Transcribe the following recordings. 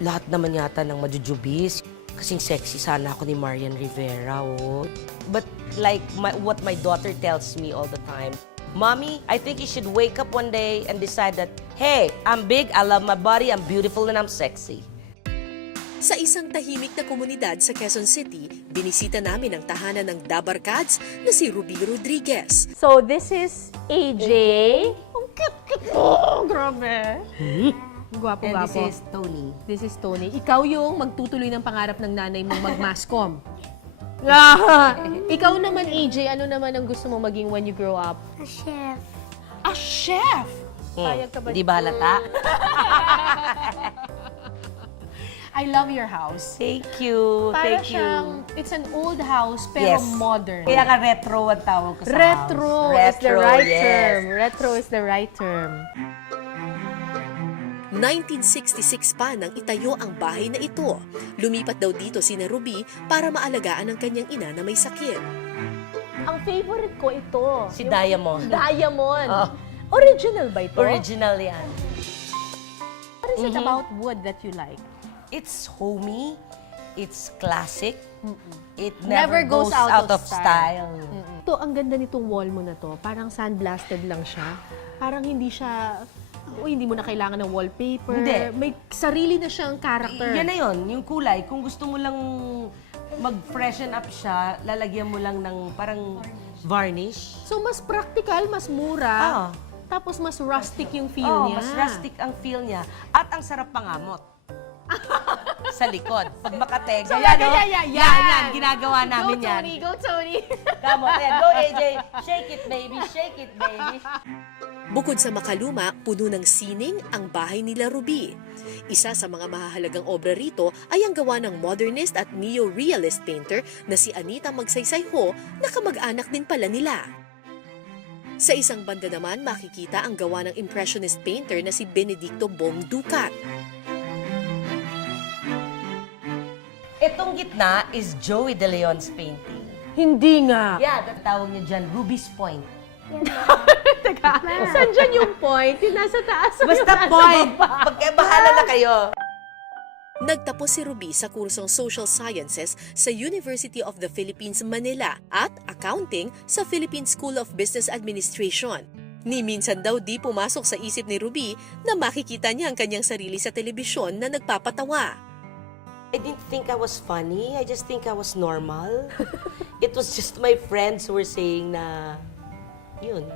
lahat naman yata ng majujubis. Kasing sexy sana ako ni Marian Rivera, oh. But like what my daughter tells me all the time, Mommy, I think you should wake up one day and decide that, hey, I'm big, I love my body, I'm beautiful, and I'm sexy. Sa isang tahimik na komunidad sa Quezon City, binisita namin ang tahanan ng Dabarkads na si Ruby Rodriguez. So, this is AJ. Ang cute-cute mo! Grabe! Gwapo-gwapo. And this is Tony. This is Tony. Ikaw yung magtutuloy ng pangarap ng nanay mong mag-mascom. Ikaw naman, AJ, ano naman ang gusto mo maging when you grow up? A chef. A chef! Payag ka ba? Di ba halata? I love your house. Thank you. Para Thank siyang, you. it's an old house, pero Yes. modern. Kaya nga retro ang tawag ko sa Retro house. is the right yes. term. Retro is the right term. 1966 pa nang itayo ang bahay na ito. Lumipat daw dito sina Ruby para maalagaan ang kanyang ina na may sakit. Ang favorite ko ito. Si yung Diamond. Diamond. Oh. Original ba ito? Original yan. What is it about wood that you like? It's homey. It's classic. It Never never, goes goes, out out, of of style. Ito, ang ganda nitong wall mo na to. Parang sandblasted lang siya. Parang hindi siya, hindi mo na kailangan ng wallpaper. Hindi. May sarili na siyang character. Yan na yun, yung kulay. Kung gusto mo lang mag-freshen up siya, lalagyan mo lang ng parang varnish. So, mas practical, mas mura. Ah. Tapos, mas rustic yung feel Oh, niya. mas rustic ang feel niya. At ang sarap pangamot. Sa likod. Pag makateg. So, Ayan, yan. Ginagawa namin Go, yan. Tony! Go, Tony! Come on, ayan. Go, AJ. Shake it, baby. Shake it, baby. Bukod sa makaluma, puno ng sining ang bahay nila Ruby. Isa sa mga mahahalagang obra rito ay ang gawa ng modernist at neo-realist painter na si Anita Magsaysay Ho na kamag-anak din pala nila. Sa isang banda naman makikita ang gawa ng impressionist painter na si Benedicto Bong Ducat. Itong gitna is Joey De Leon's painting. Hindi nga. Yeah, tawag niya dyan, Ruby's Point. Teka, saan dyan yung point? Yung nasa taas o yung Basta nasa point. baba? Bahala na kayo. Nagtapos si Ruby sa kursong Social Sciences sa University of the Philippines, Manila at Accounting sa Philippine School of Business Administration. Ni minsan daw di pumasok sa isip ni Ruby na makikita niya ang kanyang sarili sa telebisyon na nagpapatawa. I didn't think I was funny. I just think I was normal. It was just my friends who were saying na, yun,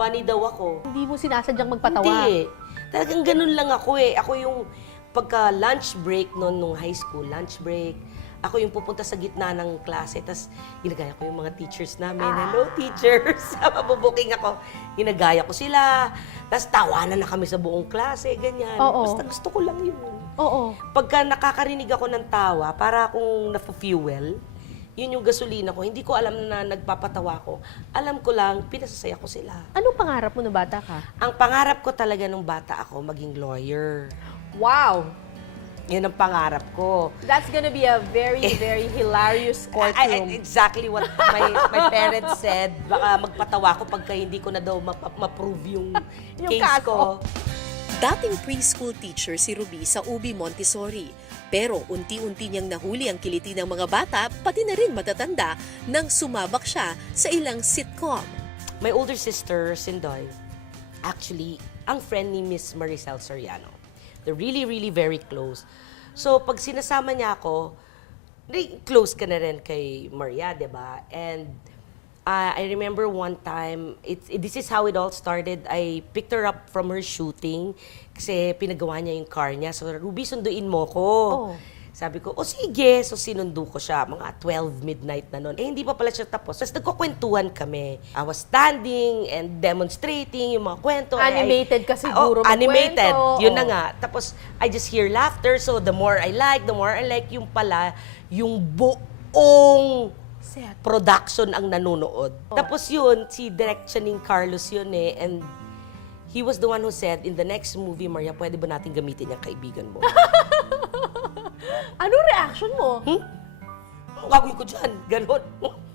funny daw ako. Hindi mo sinasadyang magpatawa. Hindi. Talagang ganun lang ako eh. Ako yung pagka lunch break noon nung high school, lunch break, ako yung pupunta sa gitna ng klase, tapos ginagaya ko yung mga teachers namin. Hello, teachers! Mabubuking ako. Ginagaya ko sila. Tapos tawanan na kami sa buong klase, ganyan. Oo. Basta gusto ko lang yun. Oo. Pagka nakakarinig ako ng tawa, para akong nafu-fuel, yun yung gasolina ko. Hindi ko alam na nagpapatawa ko. Alam ko lang, pinasasaya ko sila. Anong pangarap mo nung bata ka? Ang pangarap ko talaga nung bata ako, maging lawyer. Wow! Yun ang pangarap ko. That's gonna be a very, very hilarious courtroom. Exactly what my parents said. Baka magpatawa ko pagka hindi ko na daw ma-prove yung Yung case kaso. ko. Dating preschool teacher si Ruby sa UB Montessori. Pero unti-unti niyang nahuli ang kiliti ng mga bata, pati na rin matatanda, nang sumabak siya sa ilang sitcom. My older sister, Sindoy, actually, ang friend ni Miss Maricel Soriano. They're really, really very close. So, pag sinasama niya ako, close ka na rin kay Maria, di ba? And I remember one time, this is how it all started. I picked her up from her shooting kasi pinagawa niya yung car niya. So, Ruby, sunduin mo ko. Oh. Sabi ko, sige. So, sinundo ko siya. Mga 12 midnight na noon. Eh, hindi pa pala siya tapos. Tapos, nagkukwentuhan kami. I was standing and demonstrating yung mga kwento. Animated ka siguro Animated. magkwento. Yun na nga. Tapos, I just hear laughter. So, the more I like, yung pala, yung buong Set. production ang nanonood. Tapos yun, si Direk Channing Carlos yun eh. And he was the one who said, in the next movie, Maria, pwede ba natin gamitin yung kaibigan mo? Anong reaction mo? Ano gagawin ko dyan? Ganon.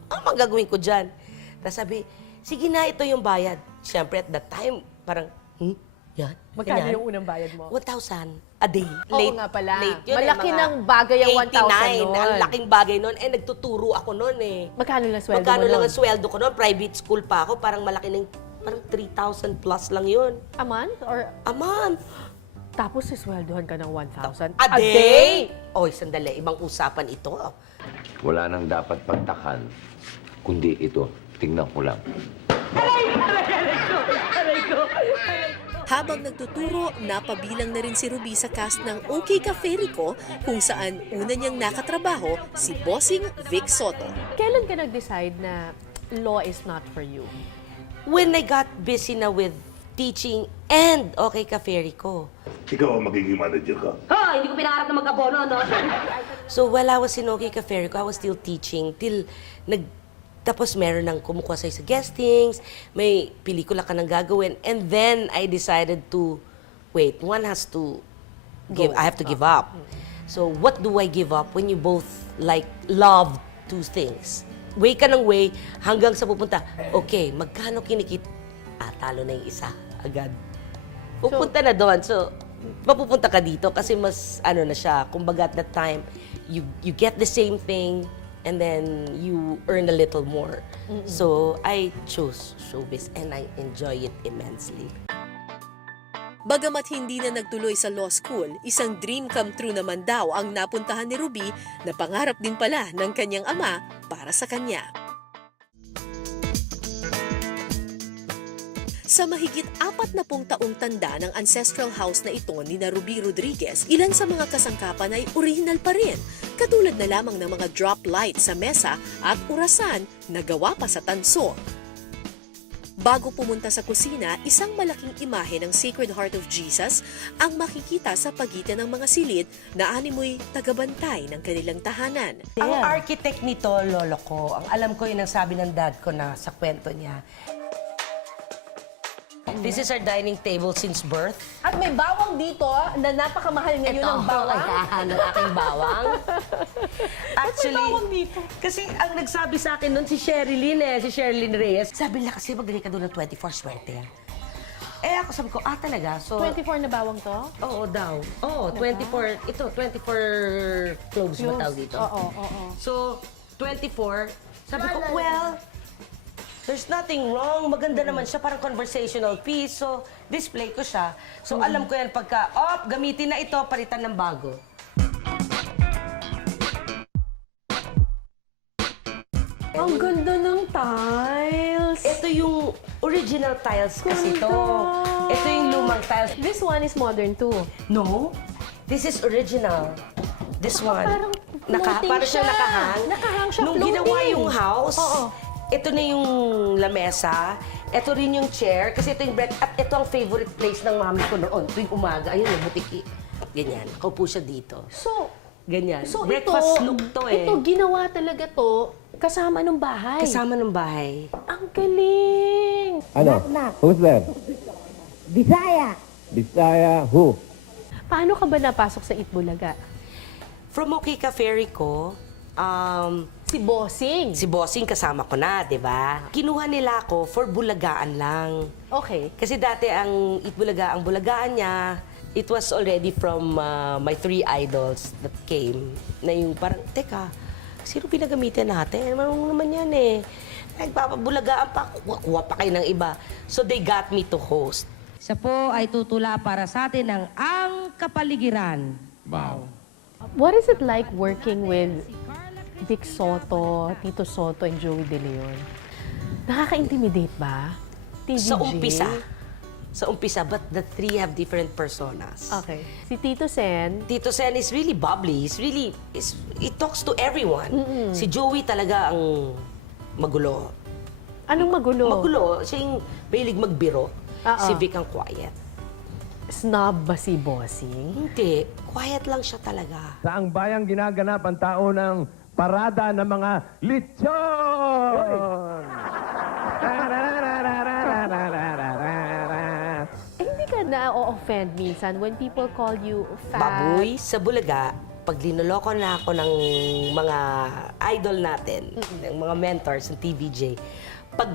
Ano mang gagawin ko dyan? Tapos sabi, sige na, ito yung bayad. Siyempre, at that time, parang, Yan. Magkano ganyan. yung unang bayad mo? 1,000 a day. Oo nga pala. Late yun Malaki mga ng bagay ang 1,000 nun. Ang laking bagay nun. Eh, nagtuturo ako nun eh. Magkano lang sweldo Magkano mo lang nun? ang sweldo ko nun? Private school pa ako. Parang malaki ng, parang 3,000 plus lang yun. A month? Or A month. tapos sisweldohan ka ng 1,000? A day? Oy, sandali. Ibang usapan ito. Wala nang dapat pagtakan, kundi ito. Tingnan ko lang. Habang nagtuturo, napabilang na rin si Ruby sa cast ng OK Cafe Rico kung saan una niyang nakatrabaho si Bossing Vic Soto. Kailan ka nag-decide na law is not for you? When I got busy na with teaching and okay Cafe Rico. Ikaw ang magiging manager ka. Hindi ko pinangarap na mag-abono, no? So, while I was in okay Cafe Rico, I was still teaching till tapos meron nang kumukuha sa'yo sa guestings, may pelikula ka nang gagawin, and then I decided to, wait, one has to give, I have to give up. So, what do I give up when you both love two things? Way ka ng way, hanggang sa pupunta, okay, magkano kinikit? Talo na yung isa, agad. Pupunta na doon, so, mapupunta ka dito kasi mas, na siya, kumbaga at that time, you get the same thing, and then you earn a little more. So, I chose showbiz and I enjoy it immensely. Bagamat hindi na nagtuloy sa law school, isang dream come true naman daw ang napuntahan ni Ruby na pangarap din pala ng kanyang ama para sa kanya. Sa mahigit 40 taong tanda ng ancestral house na ito ni na Ruby Rodriguez, ilan sa mga kasangkapan ay original pa rin, katulad na lamang ng mga drop light sa mesa at urasan na gawa pa sa tanso. Bago pumunta sa kusina, isang malaking imahe ng Sacred Heart of Jesus ang makikita sa pagitan ng mga silid na animoy tagabantay ng kanilang tahanan. Ang architect nito, lolo ko, ang alam ko yun ang sabi ng dad ko na sa kwento niya. This is our dining table since birth. At may bawang dito na napakamahal ngayon ng bawang. ng aking bawang. Actually, bawang dito? kasi ang nagsabi sa akin nun si Sherilyn si Sherilyn Reyes. Sabi nila kasi magbigay ka doon ng 24 swerte. Eh ako sabi ko, talaga? So, 24 na bawang to? oo daw. Oo, 24, ito, 24 cloves ba tawag dito? Oo. So, 24, sabi ko, well, there's nothing wrong. Maganda naman siya, parang conversational piece. So, display ko siya. So, alam ko yan pagka, gamitin na ito, palitan ng bago. Ang ganda ng tiles! Ito yung original tiles kasi ito. Ganda! Ito yung lumang tiles. This one is modern too. No, this is original. This one. Parang floating Parang siya siya. nakahang. Nakahang siya, Nung floating. ginawa yung house, Oo. ito na yung lamesa, ito rin yung chair, kasi ito yung bread, at ito ang favorite place ng mami ko noon, tuwing umaga. Ayun, yung butiki. Ganyan. Kaupo siya dito. So, Ganyan. so Breakfast ito, look to eh. Ito, ginawa talaga to kasama ng bahay. Kasama ng bahay. Ang galing! Ano? Who's there? Bisaya. Bisaya who? Paano ka ba napasok sa Itbulaga? From Okay Cafe Rico, Si Bossing. si Bossing kasama ko na, di ba? Kinuha nila ako for bulagaan lang. Okay. Kasi dati ang Itbulaga, ang bulagaan niya, it was already from my 3 idols that came. Na yung parang, teka, sino pinagamitan natin? Marunong naman yan eh. Nagpapabulagaan pa, kuha pa kayo ng iba. So they got me to host. Siya po ay tutula para sa atin ng Ang Kapaligiran. Wow. What is it like working with Vic Soto, Tito Soto, and Joey De Leon? Nakaka-intimidate ba? TVJ? Sa umpisa, but the 3 have different personas. Okay. Si Tito Sen, Tito Sen is really bubbly. He talks to everyone. Si Joey talaga ang magulo. anong magulo? Magulo. Siya yung mahilig magbiro. Oo. Si Vic ang quiet. Snob ba si Bossing? Hindi. Quiet lang siya talaga. Saang bayang ginaganap ang taunang parada ng mga lechon! Hindi ka na-offend minsan when people call you fat? Baboy sa Bulaga, pag linoloko na ako ng mga idol natin, ng mga mentors ng TVJ, pag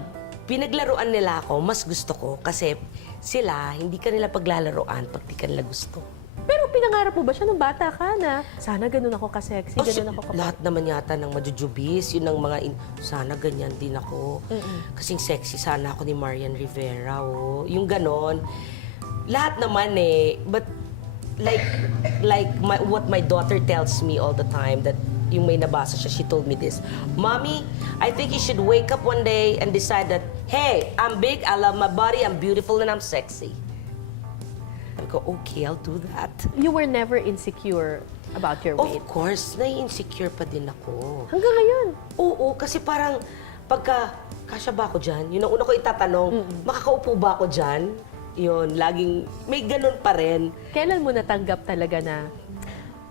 pinaglaruan nila ako, mas gusto ko kasi sila, hindi ka nila paglalaruan pag di ka nila gusto. Pero pinangarap mo ba siya nung bata ka na, sana ganun ako ka-sexy, ganun ako ka Lahat naman yata ng majujubis, yun ang mga, sana ganyan din ako. Kasing sexy sana ako ni Marian Rivera, oh. Yung ganon. Lahat naman eh. But what my daughter tells me all the time, that yung may nabasa siya, she told me this, Mommy, I think you should wake up one day and decide that, hey, I'm big, I love my body, I'm beautiful, and I'm sexy. I go, okay, I'll do that. You were never insecure about your weight? Of course, nai-insecure pa din ako. Hanggang ngayon? Oo, kasi parang pagka, kasya ba ako dyan? Yun ang una ko itatanong, makakaupo ba ako dyan? Yun, laging, may ganun pa rin. Kailan mo natanggap talaga na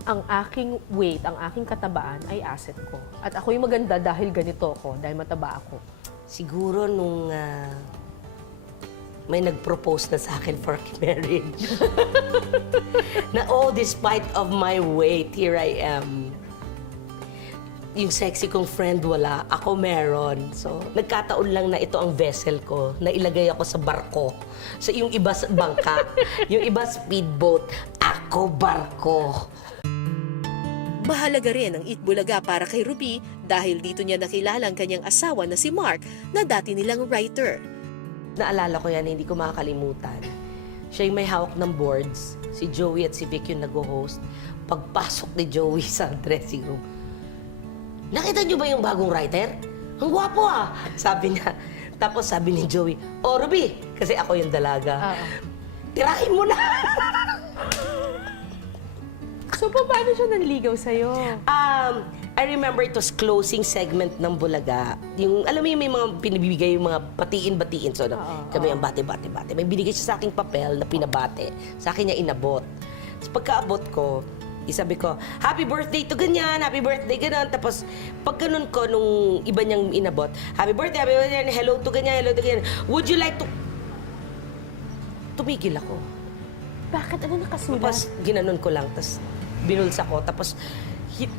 ang aking weight, ang aking katabaan ay asset ko? At ako'y maganda dahil ganito ako, dahil mataba ako. Siguro nung may nag-propose na sa akin for marriage. Na, despite of my weight, here I am. Yung sexy kong friend wala, ako meron. So, nagkataon lang na ito ang vessel ko, na ilagay ako sa barko. So, yung iba sa bangka, yung iba speedboat, ako barko. Mahalaga rin ang Itbulaga para kay Ruby dahil dito niya nakilala ang kanyang asawa na si Mark na dati nilang writer. Naalala ko yan, hindi ko makakalimutan. Siya yung may hawak ng boards. Si Joey at si Vic yung nag-host. Pagpasok ni Joey sa dressing room, nakita niyo ba yung bagong writer? Ang gwapo ah! Sabi niya. Tapos sabi ni Joey, Ruby, kasi ako yung dalaga. Tirahin mo na! So, paano siya nanligaw sa'yo? I remember it was closing segment ng Bulaga. Yung, alam mo yung may mga pinibigay yung mga batiin-batiin. So, kami ang bate-bate. May binigay siya sa aking papel na pinabate. Sa akin niya inabot. So, pagkaabot ko, isabi ko, happy birthday to ganyan, happy birthday ganyan. Tapos, pag ganun ko, nung iba niyang inabot, happy birthday, hello to ganyan, hello to ganyan. Would you like to... Tumigil ako. Bakit? Ano nakasulat? Tapos, ginanon ko lang. Tapos, binulsa ko. Tapos,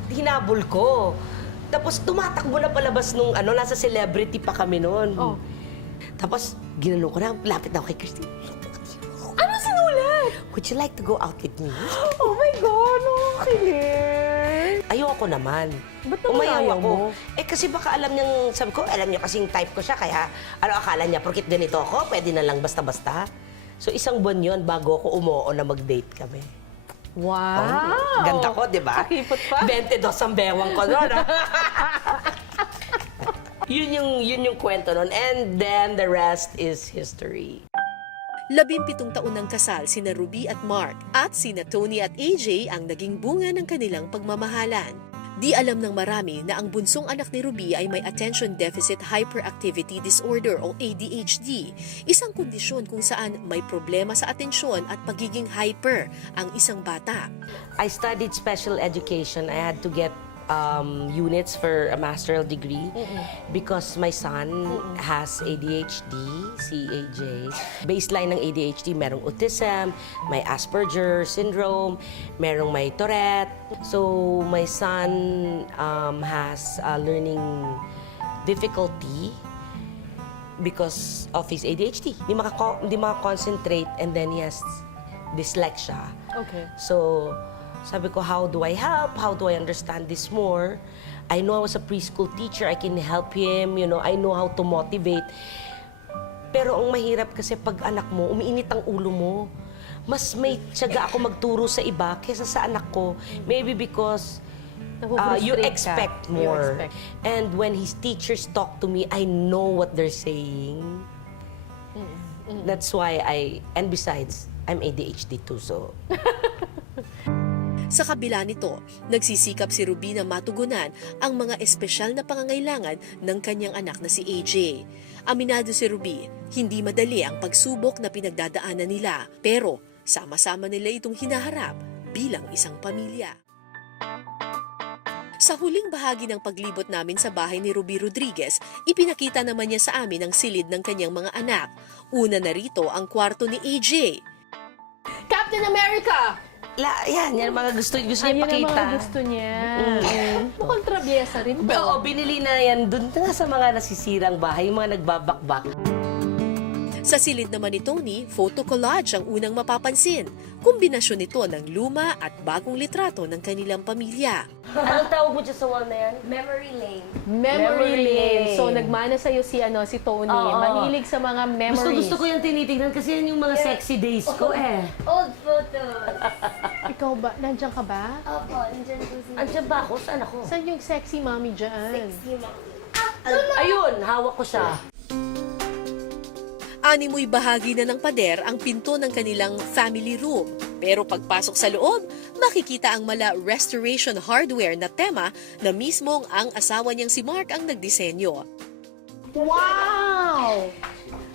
hinabol ko. Tapos, tumatakbo na palabas nung nasa celebrity pa kami noon. Oh. Tapos, ginanon ko na, lapit na ako kay Christine. Ano sinulat? Would you like to go out with me? Oh my God! Kilig! Ayoko naman. Ba't naman ayaw mo? Kasi baka alam niyang, sabi ko, alam niya kasing type ko siya, kaya akala niya, porkit ganito ako, pwede na lang basta-basta. So, isang buwan yun bago ako umuo na mag-date kami. Wow! Ganda ko, di ba? Sakipot pa. 22 ang bewang ko doon. yun yung kwento nun. And then the rest is history. 17 taon ng kasal sina Ruby at Mark at sina Tony at AJ ang naging bunga ng kanilang pagmamahalan. Di alam ng marami na ang bunsong anak ni Ruby ay may Attention Deficit Hyperactivity Disorder o ADHD, isang kondisyon kung saan may problema sa atensyon at pagiging hyper ang isang bata. I studied special education. I had to get units for a master's degree because my son has ADHD, CAJ. Baseline ng ADHD, merong autism, may Asperger syndrome, merong may Tourette. So my son has learning difficulty because of his ADHD. Hindi makakoncentrate, and then he has dyslexia. Okay. So, sabi ko, how do I help? How do I understand this more? I know I was a preschool teacher. I can help him. I know how to motivate. Pero ang mahirap kasi pag anak mo, umiinit ang ulo mo. Mas may tiyaga ako magturo sa iba kaysa sa anak ko. Maybe because you Nafufrustrate ka. expect You more. expect. And when his teachers talk to me, I know what they're saying. That's why and besides, I'm ADHD too, so... Sa kabila nito, nagsisikap si Ruby na matugunan ang mga espesyal na pangangailangan ng kanyang anak na si AJ. Aminado si Ruby, hindi madali ang pagsubok na pinagdadaanan nila, pero sama-sama nila itong hinaharap bilang isang pamilya. Sa huling bahagi ng paglibot namin sa bahay ni Ruby Rodriguez, ipinakita naman niya sa amin ang silid ng kanyang mga anak. Una na rito ang kwarto ni AJ. Captain America! Yan mga gusto niya Ayun ang ipakita. mga gusto niya. Mukhang trabyesa rin to. Oo, binili na yan dun na sa mga nasisirang bahay, yung mga nagbabakbak. Sa silid naman ni Tony, photo collage ang unang mapapansin. Kombinasyon nito ng luma at bagong litrato ng kanilang pamilya. Anong tawag mo dyan sa wall na yan? Memory lane. Memory lane. lane. So, nagmana sa'yo si Tony. Oo. Mahilig sa mga memories. Gusto ko yung tinitignan kasi yan yung mga sexy days ko eh. Old photos. Ikaw ba? Nandiyan ka ba? Opo, andyan po si Andiyan ba ako? Saan ako? Saan yung sexy mommy dyan? Sexy mommy. Ayun, hawak ko siya. Animoy bahagi na ng pader ang pinto ng kanilang family room. Pero pagpasok sa loob, makikita ang mala restoration hardware na tema na mismong ang asawa niyang si Mark ang nagdisenyo. Wow!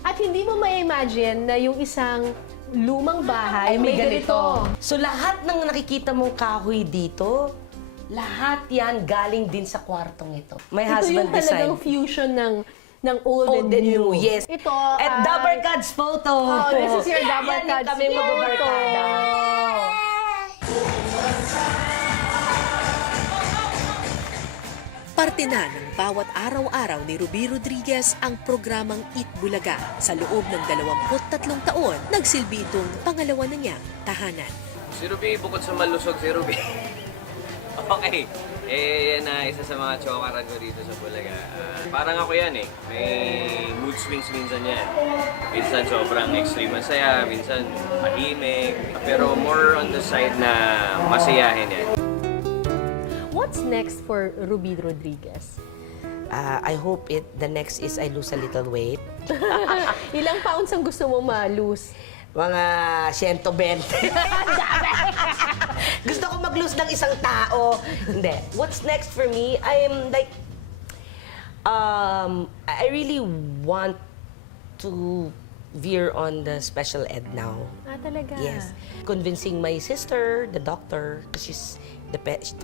At hindi mo ma-imagine na yung isang lumang bahay may ganito. So lahat ng nakikita mong kahoy dito, lahat yan galing din sa kwartong ito. My Ito husband yung talagang designed. fusion ng old, and new. Yes. Ito At ay- Dabarkad's photo. Oh, this is your Yan yung Dabarkad's kami magbabarkada. Parte na ng bawat araw-araw ni Ruby Rodriguez ang programang Eat Bulaga. Sa loob ng 23 taon, nagsilbi itong pangalawa na niyang tahanan. Si Ruby, bukod sa malusog si Ruby. Okay. Yan na isa sa mga chokaran ko dito sa Bulaga. Parang ako yan eh. May mood swings minsan yan. Minsan sobrang extreme masaya, minsan mahimik. Pero more on the side na masayahin yan. What's next for Ruby Rodriguez? I hope the next is I lose a little weight. Ilang pounds ang gusto mo ma-lose? Mga 120. Gusto ko mag-lose ng isang tao. Hindi. What's next for me? I'm like, I really want to veer on the special ed now. Talaga? Yes. Convincing my sister, the doctor, she's the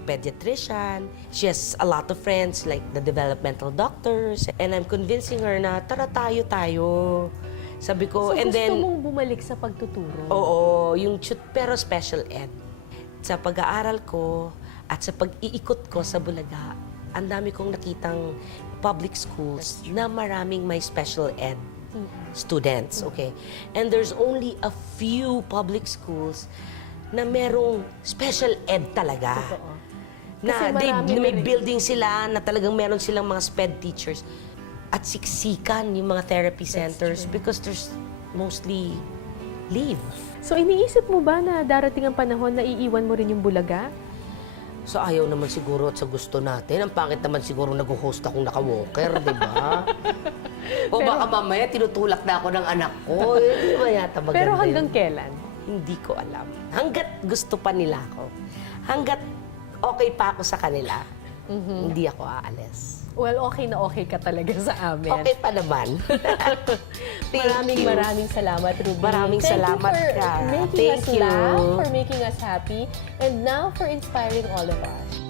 pediatrician. She has a lot of friends, like the developmental doctors. And I'm convincing her na, tara tayo. Sabi ko, So and gusto then... mong bumalik sa pagtuturo? Oo, yung pero special ed. Sa pag-aaral ko at sa pag-iikot ko sa Bulaga, ang dami kong nakitang public schools na maraming may special ed students, okay? And there's only a few public schools na merong special ed talaga. Totoo. Na Kasi marami may na rin. building sila na talagang meron silang mga SPED teachers. At siksikan yung mga therapy centers because there's mostly leave. So iniisip mo ba na darating ang panahon na iiwan mo rin yung Bulaga? So ayaw naman siguro at sa gusto natin. Ang pangit naman siguro nag-host akong naka-walker, di ba? O baka mamaya tinutulak na ako ng anak ko. Hindi ba yata maganda Pero hanggang yun? kailan? Hindi ko alam. Hanggat gusto pa nila ako. Hanggat okay pa ako sa kanila, hindi ako aalis. Well, okay na okay ka talaga sa amin. Okay pa naman. Thank you. Maraming salamat, Ruby. Maraming salamat ka. Thank you for making Thank us you. laugh, for making us happy, and now for inspiring all of us.